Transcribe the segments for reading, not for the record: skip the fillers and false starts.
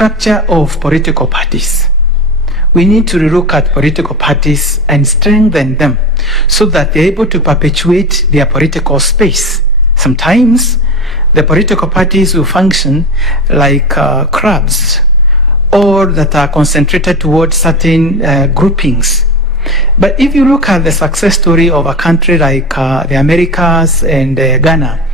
structure of political parties. We need to relook at political parties and strengthen them so that they're able to perpetuate their political space. Sometimes the political parties will function like crabs, or that are concentrated towards certain groupings. But if you look at the success story of a country like the Americas and Ghana,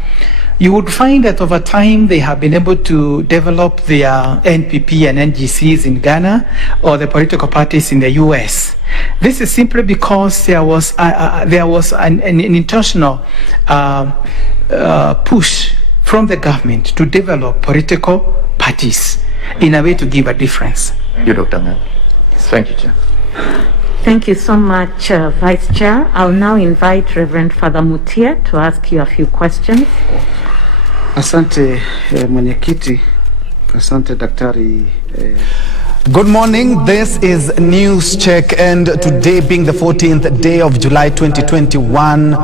you would find that over time they have been able to develop their NPP and NGCs in Ghana, or the political parties in the US. This is simply because there was an intentional push from the government to develop political parties in a way to give a difference. You, Dr. Nandi. Thank you, Chair. Thank you so much, Vice Chair. I'll now invite Reverend Father Mutia to ask you a few questions. Asante mwenyekiti. Asante daktari. Good morning. This is News Check, and today being the 14th day of July 2021,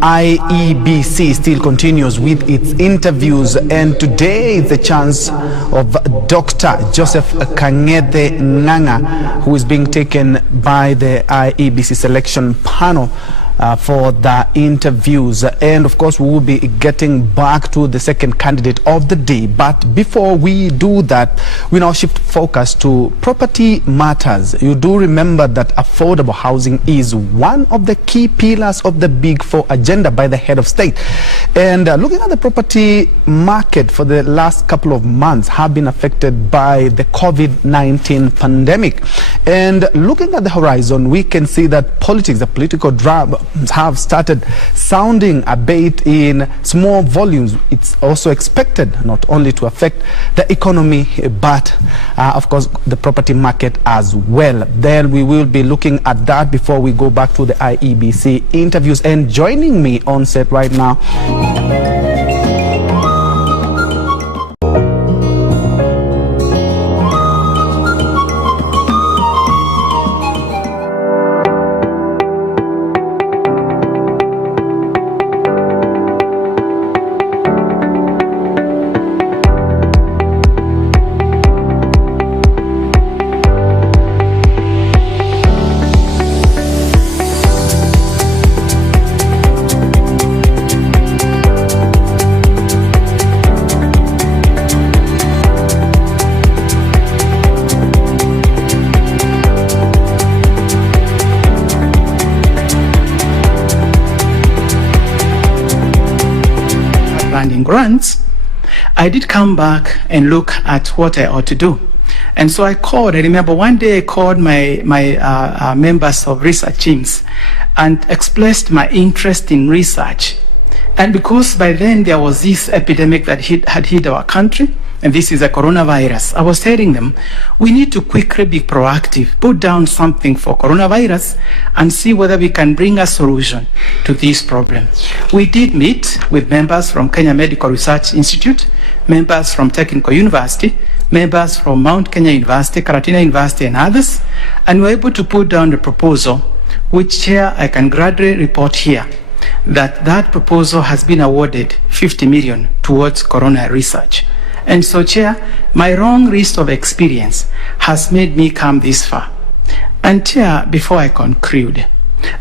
IEBC still continues with its interviews, and today is the chance of Dr. Joseph Kang'ethe Ng'ang'a, who is being taken by the IEBC selection panel for the interviews. And of course we will be getting back to the second candidate of the day, but before we do that, we now shift focus to property matters. You do remember that affordable housing is one of the key pillars of the Big Four agenda by the head of state, and looking at the property market for the last couple of months have been affected by the COVID-19 pandemic. And looking at the horizon, we can see that politics, the political drama, have started sounding a bit in small volumes. It's also expected not only to affect the economy, but of course the property market as well. Then we will be looking at that before we go back to the IEBC interviews. And joining me on set right now, grants, I did come back and look at what I ought to do. And so I remember one day I called my members of research teams and expressed my interest in research. And because by then there was this epidemic that had hit our country, and this is a coronavirus, I was telling them, we need to quickly be proactive, put down something for coronavirus and see whether we can bring a solution to this problem. We did meet with members from Kenya Medical Research Institute, members from Technical University, members from Mount Kenya University, Karatina University and others, and we were able to put down a proposal, which, Chair, I can gladly report here that proposal has been awarded 50 million towards corona research. And so, Chair, my long list of experience has made me come this far. And Chair, before I conclude,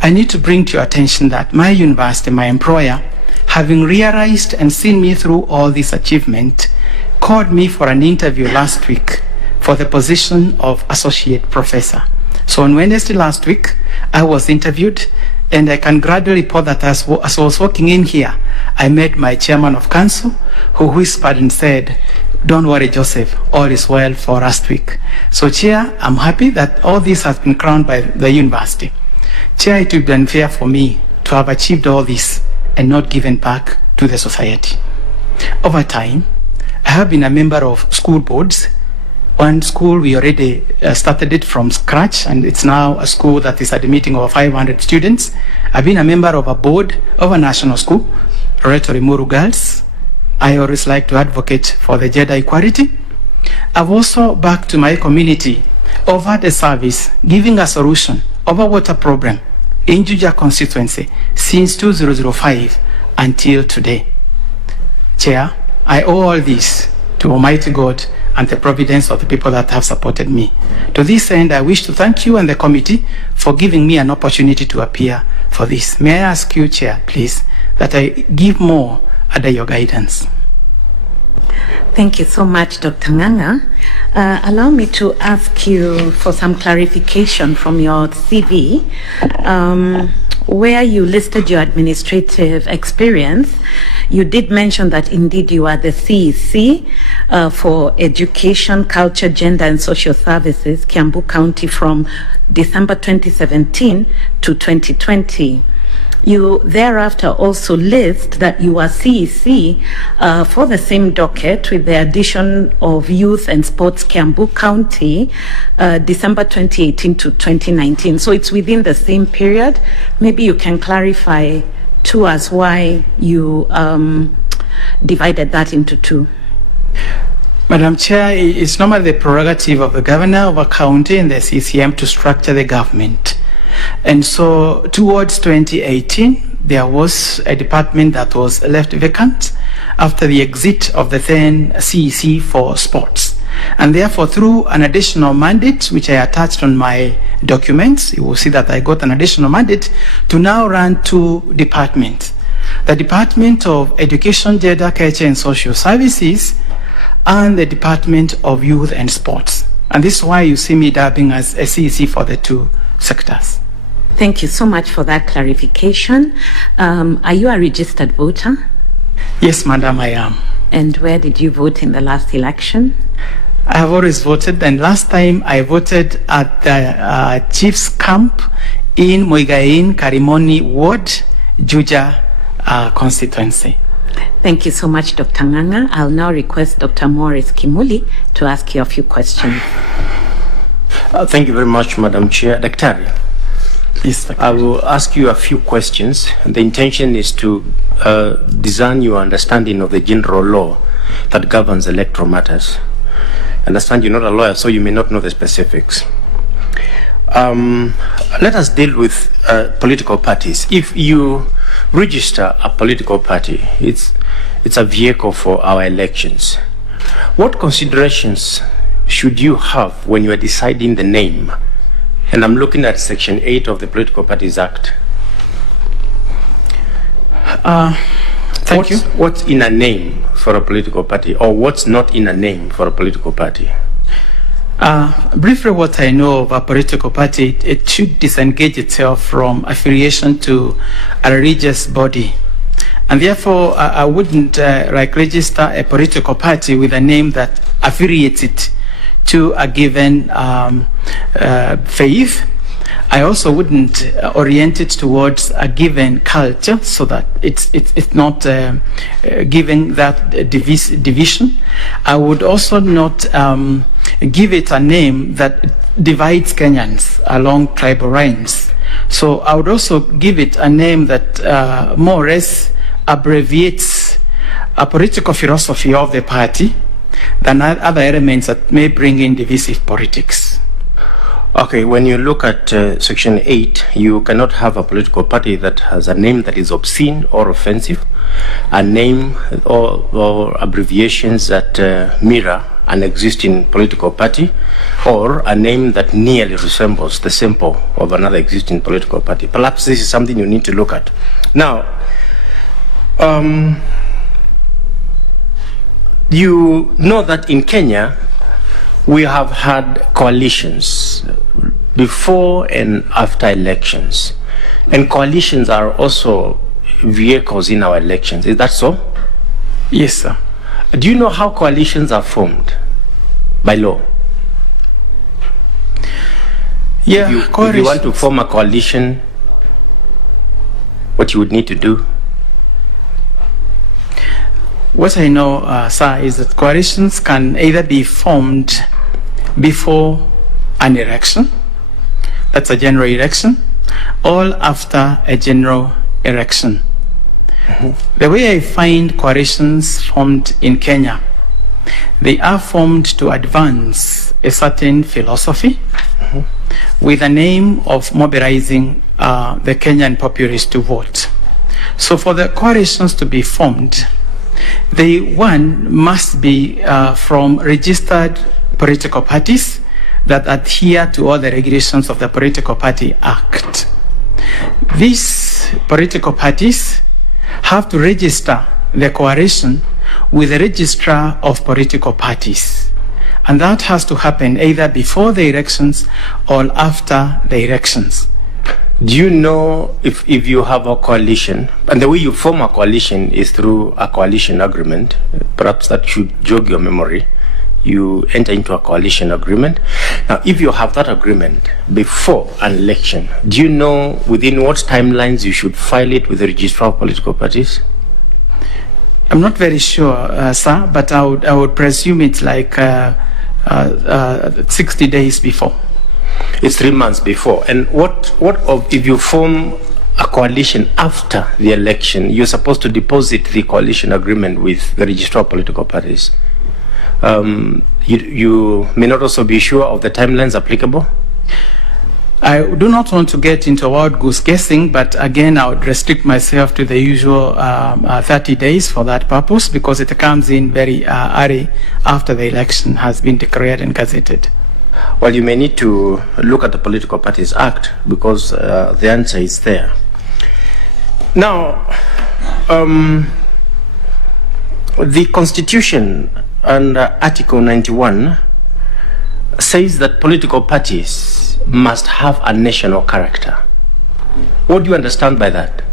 I need to bring to your attention that my university, my employer, having realized and seen me through all this achievement, called me for an interview last week for the position of associate professor. So on Wednesday last week, I was interviewed, and I can gradually report that as I was walking in here, I met my chairman of council, who whispered and said, "Don't worry, Joseph, all is well for last week." So, Chair, I'm happy that all this has been crowned by the university. Chair, it would be unfair for me to have achieved all this and not given back to the society. Over time, I have been a member of school boards. One school, we already started it from scratch, and it's now a school that is admitting over 500 students. I've been a member of a board of a national school, Rotary Meru Girls. I always like to advocate for the gender equality. I've also, back to my community, offered a service giving a solution of a water problem in Juja constituency since 2005 until today. Chair, I owe all this to Almighty God and the providence of the people that have supported me. To this end, I wish to thank you and the committee for giving me an opportunity to appear for this. May I ask you, Chair, please, that I give more under your guidance. Thank you so much, Dr. Nganga. Allow me to ask you for some clarification from your CV. Where you listed your administrative experience, you did mention that indeed you are the CEC for Education, Culture, Gender and Social Services, Kiambu County from December 2017 to 2020. You thereafter also list that you are CEC for the same docket with the addition of Youth and Sports Kiambu County, December 2018 to 2019. So it's within the same period. Maybe you can clarify to us why you divided that into two. Madam Chair, it's normally the prerogative of the governor of a county and the CCM to structure the government. And so towards 2018, there was a department that was left vacant after the exit of the then CEC for sports. And therefore, through an additional mandate, which I attached on my documents, you will see that I got an additional mandate to now run two departments. The Department of Education, Gender, Culture and Social Services and the Department of Youth and Sports. And this is why you see me dubbing as a CEC for the two sectors. Thank you so much for that clarification. Are you a registered voter? Yes, Madam, I am. And where did you vote in the last election? I have always voted, and last time I voted at the Chiefs Camp in Moigain, Karimoni Ward, Juja constituency. Thank you so much, Dr. Nganga. I'll now request Dr. Morris Kimuli to ask you a few questions. Thank you very much, Madam Chair. Daktari, Yes, I will ask you a few questions. The intention is to design your understanding of the general law that governs electoral matters. I understand you're not a lawyer, so you may not know the specifics. Let us deal with political parties. If you register a political party, it's a vehicle for our elections. What considerations should you have when you are deciding the name? And I'm looking at Section 8 of the Political Parties Act. Thank you. What's in a name for a political party, or what's not in a name for a political party? Briefly, what I know of a political party, it should disengage itself from affiliation to a religious body. And therefore, I wouldn't register a political party with a name that affiliates it to a given faith. I also wouldn't orient it towards a given culture, so that it's not giving that division. I would also not give it a name that divides Kenyans along tribal lines. So I would also give it a name that more or less abbreviates a political philosophy of the party than other elements that may bring in divisive politics. Okay, when you look at Section 8, you cannot have a political party that has a name that is obscene or offensive, a name or abbreviations that mirror an existing political party, or a name that nearly resembles the symbol of another existing political party. Perhaps this is something you need to look at. Now, you know that in Kenya, we have had coalitions before and after elections. And coalitions are also vehicles in our elections. Is that so? Yes, sir. Do you know how coalitions are formed by law? Yeah, if you want to form a coalition, what you would need to do? What I know, sir, is that coalitions can either be formed before an election, that's a general election, or after a general election. Mm-hmm. The way I find coalitions formed in Kenya, they are formed to advance a certain philosophy, mm-hmm, with a name of mobilizing the Kenyan populace to vote. So for the coalitions to be formed, The one must be from registered political parties that adhere to all the regulations of the Political Party Act. These political parties have to register the coalition with the registrar of political parties. And that has to happen either before the elections or after the elections. Do you know if you have a coalition, and the way you form a coalition is through a coalition agreement, perhaps that should jog your memory, you enter into a coalition agreement. Now, if you have that agreement before an election, do you know within what timelines you should file it with the registrar of political parties? I'm not very sure, sir, but I would presume it's like 60 days before. It's 3 months before. And what of if you form a coalition after the election, you're supposed to deposit the coalition agreement with the registrar of political parties. You may not also be sure of the timelines applicable. I do not want to get into wild goose guessing, but again, I would restrict myself to the usual 30 days for that purpose, because it comes in very early after the election has been declared and gazetted. Well, you may need to look at the Political Parties Act, because the answer is there. Now, the Constitution under Article 91 says that political parties must have a national character. What do you understand by that?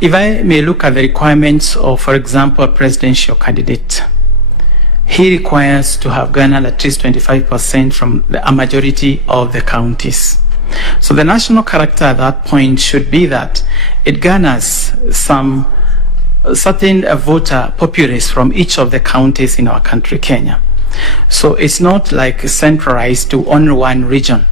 If I may look at the requirements of, for example, a presidential candidate, he requires to have garnered at least 25% from a majority of the counties. So the national character at that point should be that it garners some certain voter populace from each of the counties in our country, Kenya. So it's not like centralized to only one region,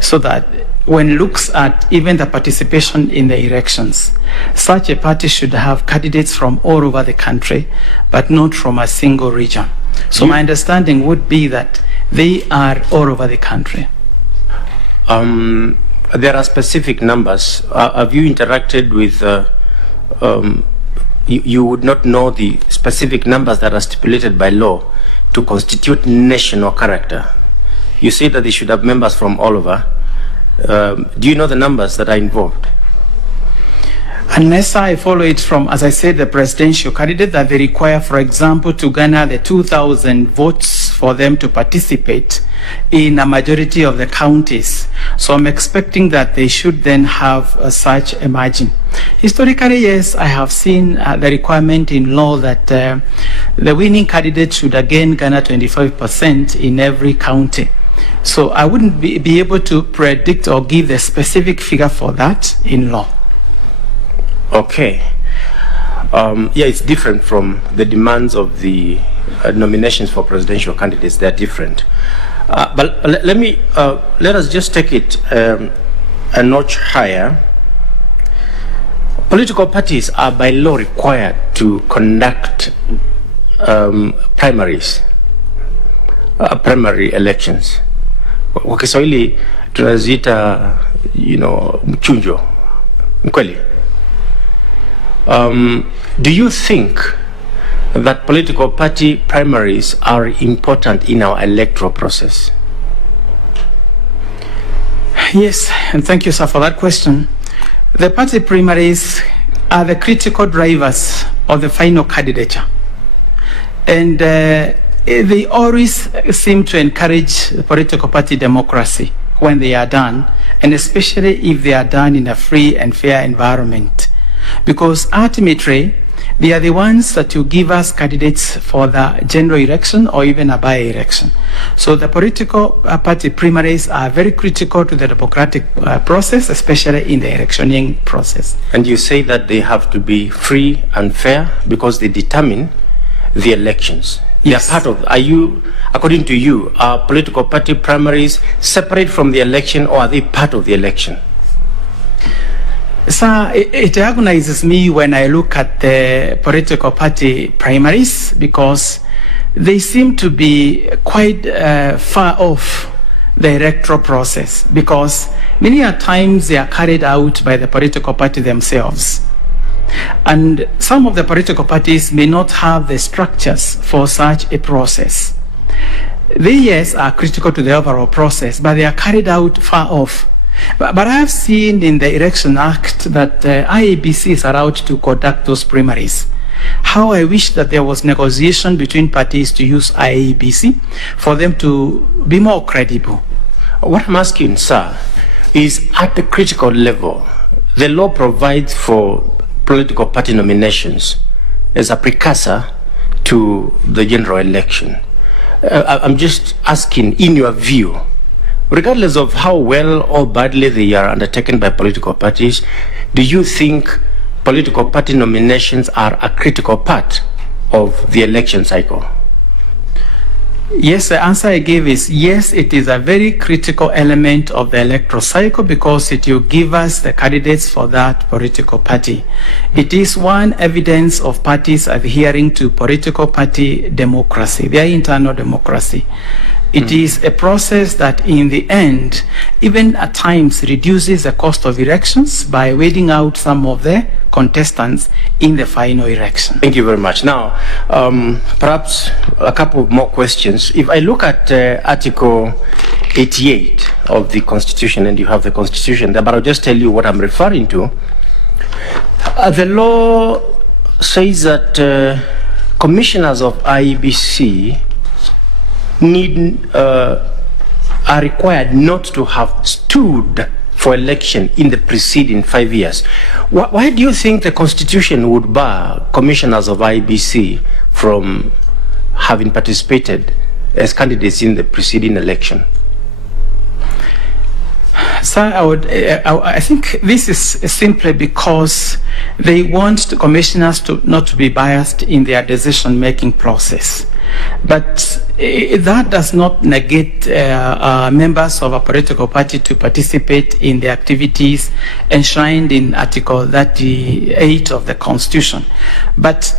so that when looks at even the participation in the elections, such a party should have candidates from all over the country, but not from a single region. So my understanding would be that they are all over the country. There are specific numbers. Have you interacted with you would not know the specific numbers that are stipulated by law to constitute national character. You say that they should have members from all over. Do you know the numbers that are involved? Unless I follow it from, as I said, the presidential candidate, that they require, for example, to garner the 2,000 votes for them to participate in a majority of the counties. So I'm expecting that they should then have such a margin. Historically, yes, I have seen the requirement in law that the winning candidate should again garner 25% in every county. So I wouldn't be able to predict or give the specific figure for that in law. Okay. Yeah, it's different from the demands of the nominations for presidential candidates. They're different. But let us just take it a notch higher. Political parties are by law required to conduct primaries, primary elections. Kwa Kiswahili tunaziita, mchunjo. Mkweli. Do you think that political party primaries are important in our electoral process? Yes, and thank you, sir, for that question. The party primaries are the critical drivers of the final candidature. And they always seem to encourage political party democracy when they are done, and especially if they are done in a free and fair environment. Because ultimately, they are the ones that will give us candidates for the general election or even a by-election. So the political party primaries are very critical to the democratic process, especially in the electioning process. And you say that they have to be free and fair because they determine the elections. Yes. They are part of, according to you, are political party primaries separate from the election, or are they part of the election? Sir, it agonizes me when I look at the political party primaries, because they seem to be quite far off the electoral process, because many a times they are carried out by the political party themselves. And some of the political parties may not have the structures for such a process. They, yes, are critical to the overall process, but they are carried out far off. But I have seen in the Election Act that IEBC is allowed to conduct those primaries. How I wish that there was negotiation between parties to use IEBC for them to be more credible. What I'm asking, sir, is at the critical level, the law provides for political party nominations as a precursor to the general election. I'm just asking, in your view, regardless of how well or badly they are undertaken by political parties, do you think political party nominations are a critical part of the election cycle? Yes, the answer I gave is yes, it is a very critical element of the electoral cycle because it will give us the candidates for that political party. It is one evidence of parties adhering to political party democracy, their internal democracy. It is a process that in the end, even at times reduces the cost of elections by weeding out some of the contestants in the final election. Thank you very much. Now, perhaps a couple more questions. If I look at Article 88 of the Constitution, and you have the Constitution there, but I'll just tell you what I'm referring to. The law says that commissioners of IEBC are required not to have stood for election in the preceding 5 years. Why do you think the Constitution would bar commissioners of IEBC from having participated as candidates in the preceding election? Sir, I think this is simply because they want the commissioners not to be biased in their decision-making process. But that does not negate members of a political party to participate in the activities enshrined in Article 38 of the Constitution. But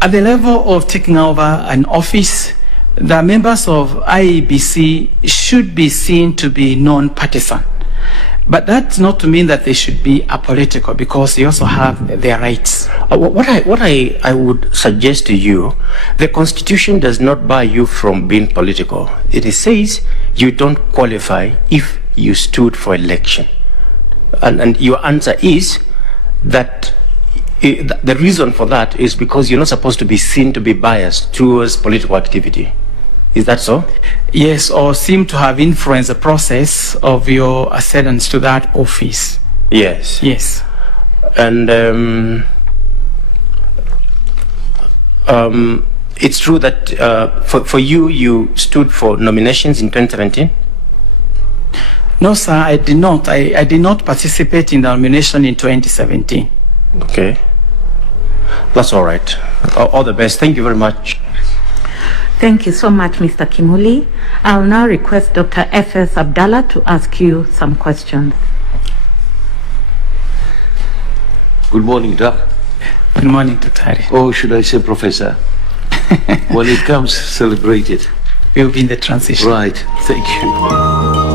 at the level of taking over an office, the members of IEBC should be seen to be non-partisan. But that's not to mean that they should be apolitical, because they also have their rights. What I would suggest to you, the Constitution does not bar you from being political. It says you don't qualify if you stood for election. And your answer is that the reason for that is because you're not supposed to be seen to be biased towards political activity. Is that so? Yes, or seem to have influenced the process of your ascendance to that office. Yes. Yes. And it's true that for you, you stood for nominations in 2017? No, sir, I did not. I did not participate in the nomination in 2017. Okay. That's all right. All the best. Thank you very much. Thank you so much, Mr. Kimuli. I'll now request Dr. F.S. Abdallah to ask you some questions. Good morning, Doc. Good morning, Dr. Hari. Or should I say Professor? When it comes, celebrate it. We'll be in the transition. Right. Thank you.